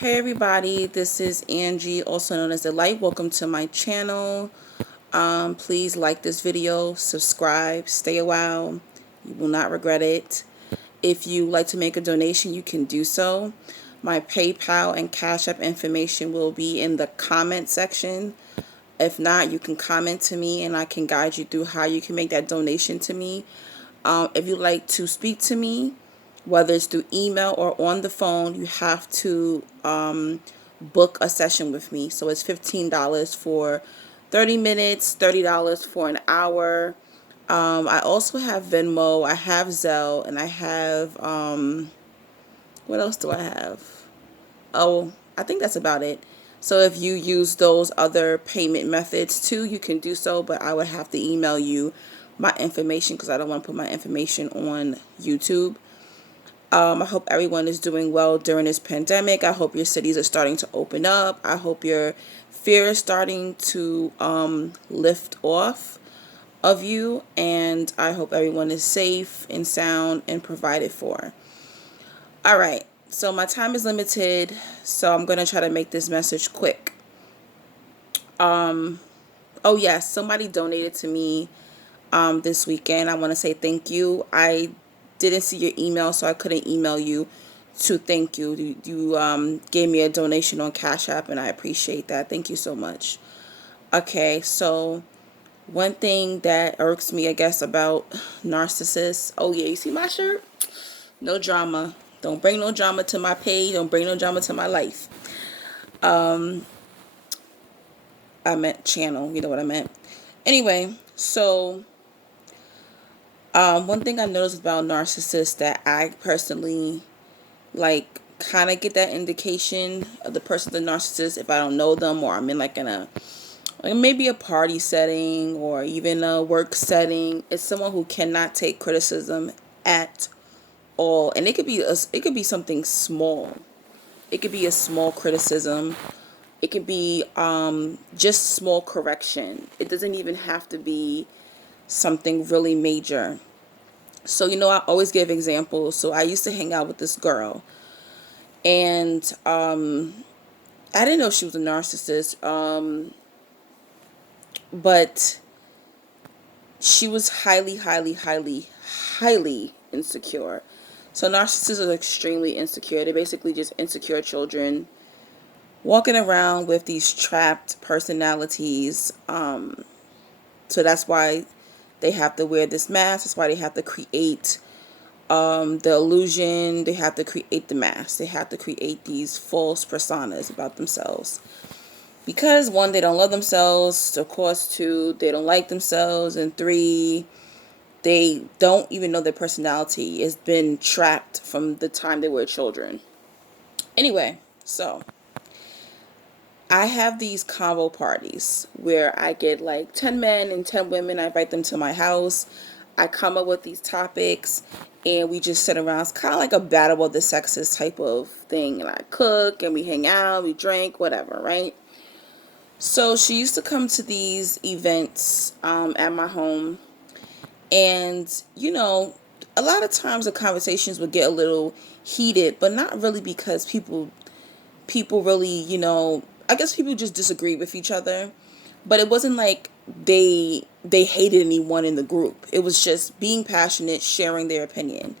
Hey everybody, this is Angie, also known as The Light. Welcome to my channel. Please like this video, subscribe, stay a while. You will not regret it. If you like to make a donation, you can do so. My PayPal and Cash App information will be in the comment section. If not, you can comment to me and I can guide you through how you can make that donation to me. If you'd like to speak to me, whether it's through email or on the phone, you have to book a session with me. So it's $15 for 30 minutes, $30 for an hour. I also have Venmo, I have Zelle, and I have, what else do I have? Oh, I think that's about it. So if you use those other payment methods too, you can do so, but I would have to email you my information because I don't want to put my information on YouTube. I hope everyone is doing well during this pandemic. I hope your cities are starting to open up. I hope your fear is starting to lift off of you. And I hope everyone is safe and sound and provided for. All right. So my time is limited. So I'm going to try to make this message quick. Oh, yes. Somebody donated to me this weekend. I want to say thank you. I didn't see your email, so I couldn't email you to thank you. You gave me a donation on Cash App, and I appreciate that. Thank you so much. Okay, so one thing that irks me, I guess, about narcissists. Oh, yeah, you see my shirt? No drama. Don't bring no drama to my page. Don't bring no drama to my life. I meant channel. You know what I meant. Anyway, so one thing I noticed about narcissists that I personally like kind of get that indication of the person's a narcissist if I don't know them or I'm in like maybe a party setting or even a work setting. It's someone who cannot take criticism at all, and it could be something small. It could be a small criticism. It could be just small correction. It doesn't even have to be something really major. So, I always give examples. So I used to hang out with this girl, and I didn't know she was a narcissist, but she was highly, highly, highly, highly insecure. So narcissists are extremely insecure. They're basically just insecure children walking around with these trapped personalities. So that's why they have to wear this mask. That's why they have to create the illusion. They have to create the mask. They have to create these false personas about themselves. Because one, they don't love themselves. Of course, two, they don't like themselves. And three, they don't even know their personality has been trapped from the time they were children. Anyway, so I have these combo parties where I get like 10 men and 10 women. I invite them to my house. I come up with these topics and we just sit around. It's kind of like a battle of the sexes type of thing. And I cook and we hang out, we drink, whatever, right? So she used to come to these events at my home. And, a lot of times the conversations would get a little heated, but not really because people really, I guess people just disagree with each other. But it wasn't like they hated anyone in the group. It was just being passionate, sharing their opinion.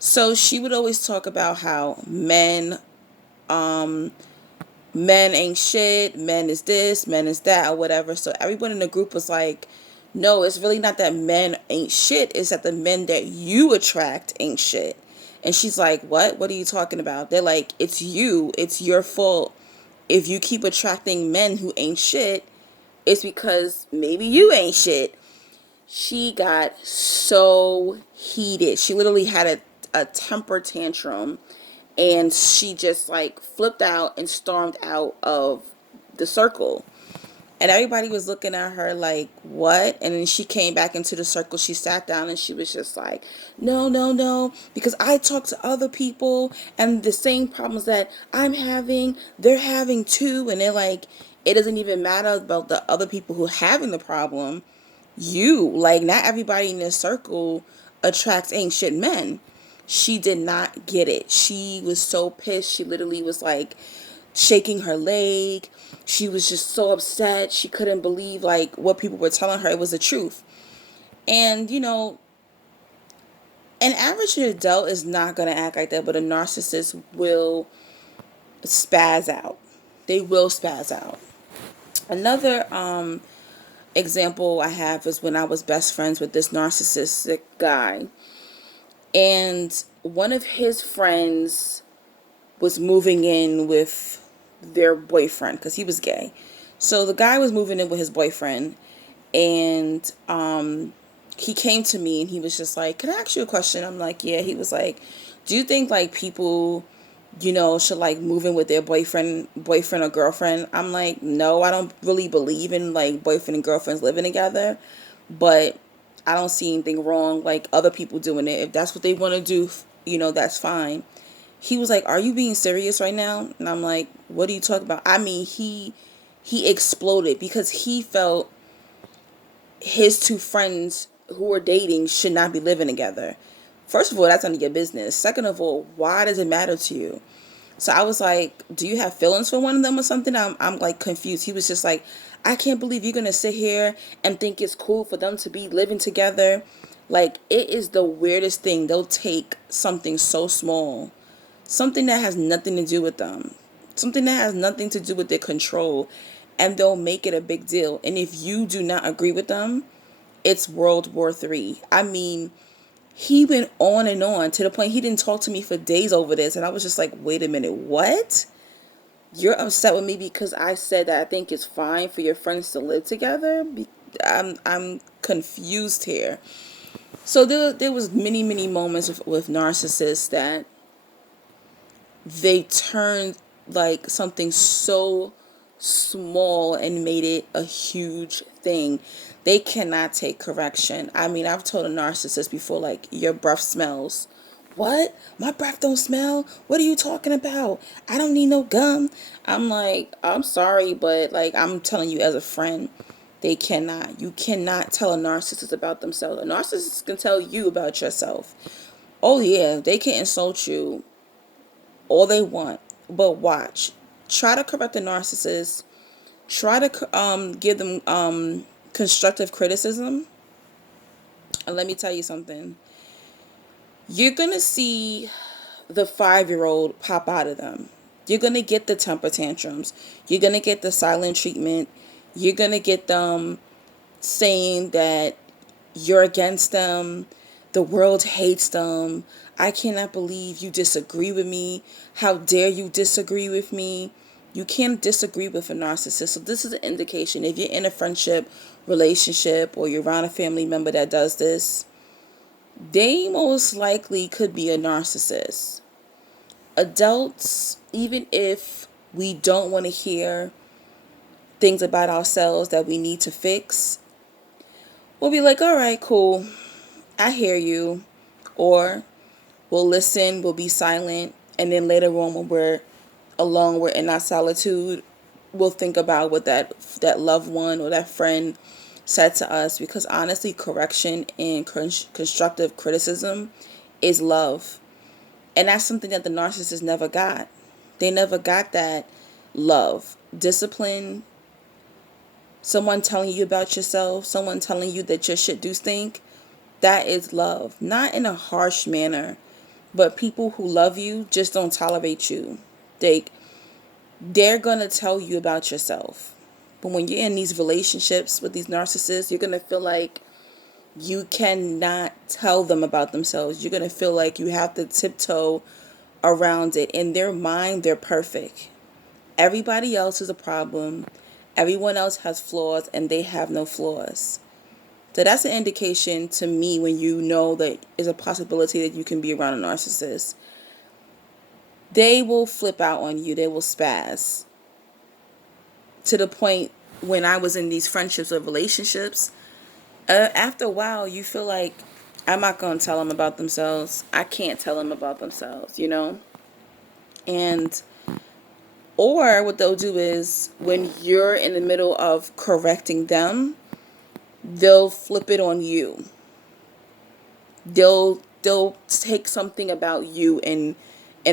So she would always talk about how men ain't shit, men is this, men is that, or whatever. So everyone in the group was like, no, it's really not that men ain't shit. It's that the men that you attract ain't shit. And she's like, what? What are you talking about? They're like, it's you. It's your fault. If you keep attracting men who ain't shit, it's because maybe you ain't shit. She got so heated. She literally had a temper tantrum, and she just like flipped out and stormed out of the circle. And everybody was looking at her like, what? And then she came back into the circle. She sat down and she was just like, no, no, no. Because I talk to other people and the same problems that I'm having, they're having too. And they're like, it doesn't even matter about the other people who are having the problem. Not everybody in this circle attracts ancient men. She did not get it. She was so pissed. She literally was like shaking her leg. She was just so upset. She couldn't believe like what people were telling her. It was the truth. And an average adult is not going to act like that, but a narcissist will spaz out. They will spaz out. Another example I have is when I was best friends with this narcissistic guy, and one of his friends was moving in with their boyfriend because he was gay. So the guy was moving in with his boyfriend, and he came to me and he was just like, "Can I ask you a question?" I'm like, "Yeah." He was like, "Do you think like people, should like move in with their boyfriend or girlfriend?" I'm like, "No, I don't really believe in like boyfriend and girlfriends living together, but I don't see anything wrong like other people doing it. If that's what they want to do, that's fine." He was like, "Are you being serious right now?" And I'm like, "What are you talking about?" I mean, he exploded because he felt his two friends who were dating should not be living together. First of all, that's none of your business. Second of all, why does it matter to you? So I was like, "Do you have feelings for one of them or something?" I'm like confused. He was just like, "I can't believe you're gonna sit here and think it's cool for them to be living together." Like, it is the weirdest thing. They'll take something so small, something that has nothing to do with them, something that has nothing to do with their control, and they'll make it a big deal. And if you do not agree with them, it's World War III. I mean, he went on and on to the point he didn't talk to me for days over this. And I was just like, "Wait a minute, what? You're upset with me because I said that I think it's fine for your friends to live together?" I'm confused here. So there was many moments with narcissists that they turned like something so small and made it a huge thing. They cannot take correction. I mean, I've told a narcissist before, like, "Your breath smells." "What? My breath don't smell? What are you talking about? I don't need no gum." I'm like, "I'm sorry, but like, I'm telling you as a friend, they cannot. You cannot tell a narcissist about themselves. A narcissist can tell you about yourself. Oh yeah, they can insult you all they want, but watch. Try to correct the narcissist. Try to give them constructive criticism. And let me tell you something. You're going to see the 5-year-old pop out of them. You're going to get the temper tantrums. You're going to get the silent treatment. You're going to get them saying that you're against them. The world hates them. "I cannot believe you disagree with me. How dare you disagree with me?" You can't disagree with a narcissist. So this is an indication. If you're in a friendship, relationship, or you're around a family member that does this, they most likely could be a narcissist. Adults, even if we don't want to hear things about ourselves that we need to fix, we'll be like, "All right, cool. I hear you." Or we'll listen, we'll be silent, and then later on when we're alone, we're in our solitude, we'll think about what that loved one or that friend said to us. Because honestly, correction and constructive criticism is love. And that's something that the narcissist never got. They never got that love. Discipline, someone telling you about yourself, someone telling you that your shit do stink, that is love. Not in a harsh manner, but people who love you just don't tolerate you. They're going to tell you about yourself. But when you're in these relationships with these narcissists, you're going to feel like you cannot tell them about themselves. You're going to feel like you have to tiptoe around it. In their mind, they're perfect. Everybody else is a problem. Everyone else has flaws and they have no flaws. So that's an indication to me when you know that there's a possibility that you can be around a narcissist. They will flip out on you. They will spaz. To the point when I was in these friendships or relationships, after a while, you feel like, I'm not going to tell them about themselves. I can't tell them about themselves. And, or what they'll do is when you're in the middle of correcting them, they'll flip it on you. They'll they'll take something about you and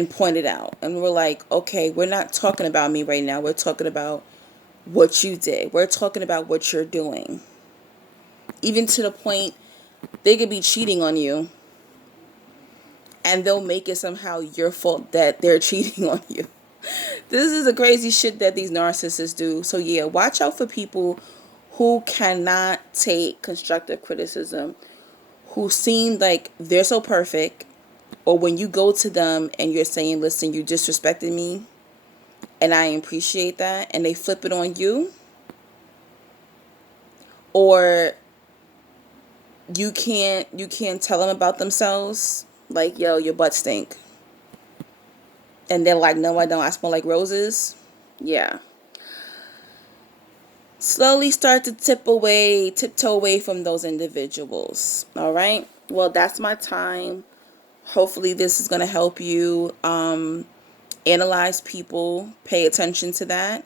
point it out. And we're like, okay, we're not talking about me right now. We're talking about what you did. We're talking about what you're doing. Even to the point they could be cheating on you and they'll make it somehow your fault that they're cheating on you. This is the crazy shit that these narcissists do. So yeah, watch out for people who cannot take constructive criticism, who seem like they're so perfect, or when you go to them and you're saying, listen, you disrespected me and I appreciate that, and they flip it on you, or you can't tell them about themselves, like, yo, your butt stink, and they're like, no, I don't, I smell like roses. Yeah, slowly start to tiptoe away from those individuals. All right, well, that's my time. Hopefully this is going to help you analyze people, pay attention to that,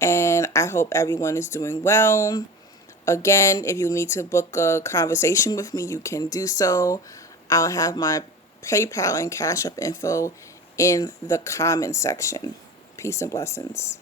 and I hope everyone is doing well. Again, if you need to book a conversation with me, you can do so. I'll have my PayPal and Cash App info in the comment section. Peace and blessings.